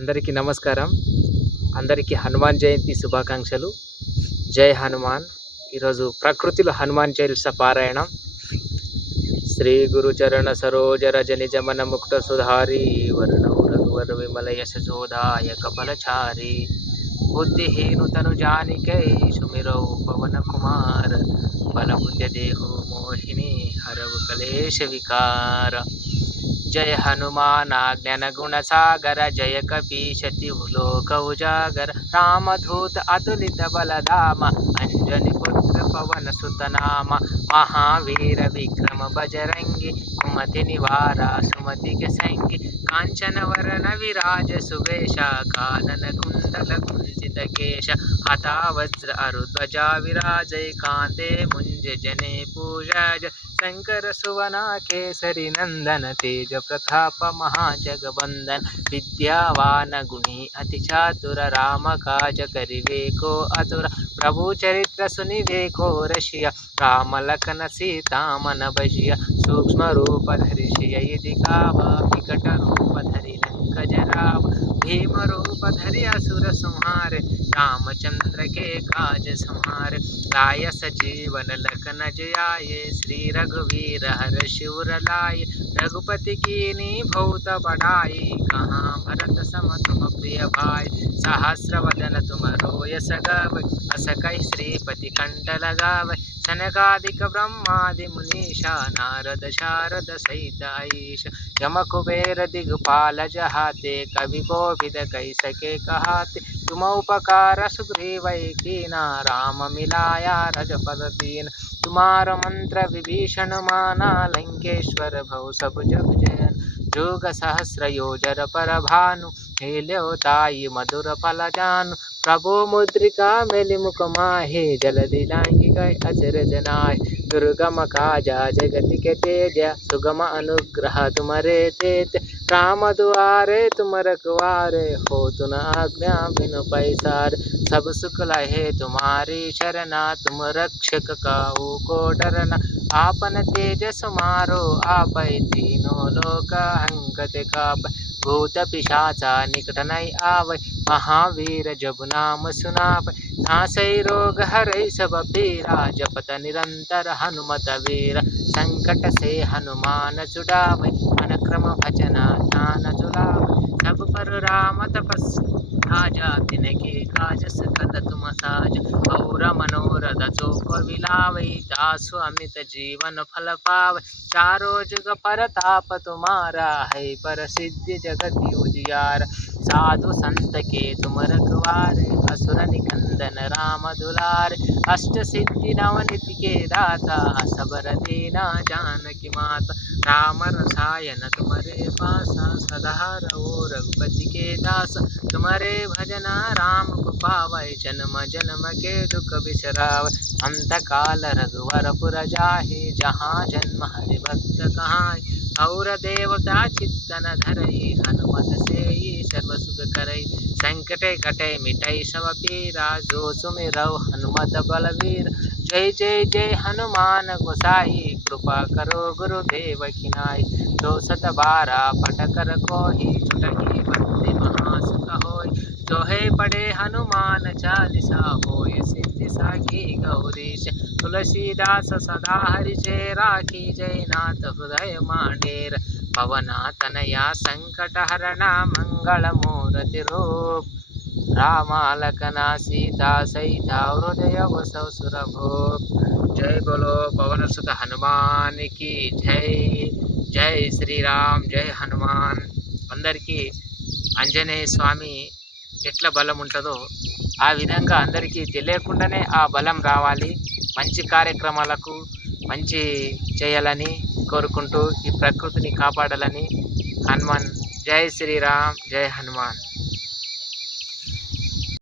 అందరికీ నమస్కారం. అందరికీ హనుమాన్ జయంతి శుభాకాంక్షలు. జై హనుమాన్. ఈరోజు ప్రకృతిలో హనుమాన్ చాలీసా పారాయణం. శ్రీ గురు చరణ సరోజ రజ నిజ మన ముక్త సుధారి వరుణౌ రఘువర విమల యశ శోధాయ కపలచారి బుద్ధిహీను తను జానికై సుమిరౌ పవన కుమార్ బలబుద్ధ్య దేహో మోహిని హరవు కలేశ విकार. जय हनुमान ज्ञान गुण सागर जय कपीशति लोक उजागर रामधूत अतुलित बलधाम अंजनी पुत्र पवन सुत नाम महावीर विक्रम बजरंगी कुमति निवारा सुमति के संगी कांचन वरण विराज सुवेश कानन कुंडल कुंजित केश हता वज्र अरुध्वजा विराजय कांते मुंज जने पूजय शंकर सुवना केसरी नंदन तेज प्रताप महाजगवंदन विद्यावान गुणी अति चातुर राम काज करिवे को अतुर प्रभु चरित्र सुनिवे को रशिया राम लखन सीता मन बजिया सूक्ष्म रूप धरि सिय दिखावा विकट रूप धरि लंक जराव भीम रूप धरि असुर संहार रामचंद्र के काज संहार लाय सजीवन लखन जयाये श्री रघुवीर हर शिवर लाय रघुपति कीनी बहुत बढ़ाई कहाँ भरत सम तुम प्रिय भाई सहस्र वदन तुम रोय सगाव अस कई श्रीपति कंठ लगाव सनकादिक ब्रह्मादि मुनीषा नारद शारद सहित ईश यम कुबेर दिगपाल जहाते कवि कोविद कई सके कहाते तुम उपकार सुग्रीव कीना राम मिलाया रजपद दीन तुम्हार मंत्र विभीषण माना लंकेश्वर भव सब जग जयन जोग सहस्र योजर पर भानु हेल्यो ताई मधुर फल जानु प्रभु मुद्रिका मेलि मुख माहे जलधि लांगी गए अचरज नाय दुर्गम काजा जगति के तेज सुगम अनुग्रह तुमरे तेज राम दुआरे तुम रखवारे हो तुन आज्ञा बिनु पैसार सब सुख लहे तुम्हारी शरणा तुम रक्षक काहू को डरना आपन तेज समारो आपै तीनों लोक हंकत काप भूत पिशाचा निकट नहीं आवै महावीर जब नाम सुनावै नासै रोग हरै सब पीरा जपत निरंतर हनुमत वीर संकट से हनुमान छुड़ावै मन क्रम भजन ध्यान जुलावै सब पर राम तपस्या जातिन के काज सकल तुम साज और मनोरथ चोक विलावै दासु अमित जीवन फल पावै चारों जुग परताप तुम्हारा है प्रसिद्धि जगत उजियार साधु संत के तुम रखवारे असुर निकंदन राम दुलार अष्ट सिद्धि नवनिधि के दाता सबर देना जानकी माता राम रसायन तुम्हारे पासा सदा रहो रघुपति के दास तुम्हारे भजना राम को पावै जन्म जन्म के दुख बिसरावै अंत काल रघुवर पुर जाहि जहाँ जन्म हरि भक्त कहाई और देवता चित्तन धरई हनुमत से सर्व सुख करई संकटे कटे मिटई सब पीरा जो सुमिरौ हनुमत बलवीर जय जय जय हनुमान गोसाई कृपा करो गुरुदेव खिनाई जो सत बारा पट कर कोहि छुटहि बंदे महासुख होय जो है पढ़े हनुमान चालीसा होय सिद्धि साखी गौरीश तुलसीदास सदा हरिचे राखी जय नाथ हृदय मांडेर पवनातनया संकट हरणा मंगल मूर्ति रूप रामा लखना सीता सहित हृदय बसव सुरभूप। जय बोलो पवन सुत हनुमान की जय. जय श्री राम. जय हनुमान. అందరికీ ఆంజనేయ స్వామి ఎట్లా బలం ఉంటుందో ఆ విధంగా అందరికీ తెలియకుండానే ఆ బలం రావాలి. మంచి కార్యక్రమాలకు మంచి చేయాలని కోరుకుంటూ ఈ ప్రకృతిని కాపాడాలని హనుమాన్. జై శ్రీరామ్. జై హనుమాన్.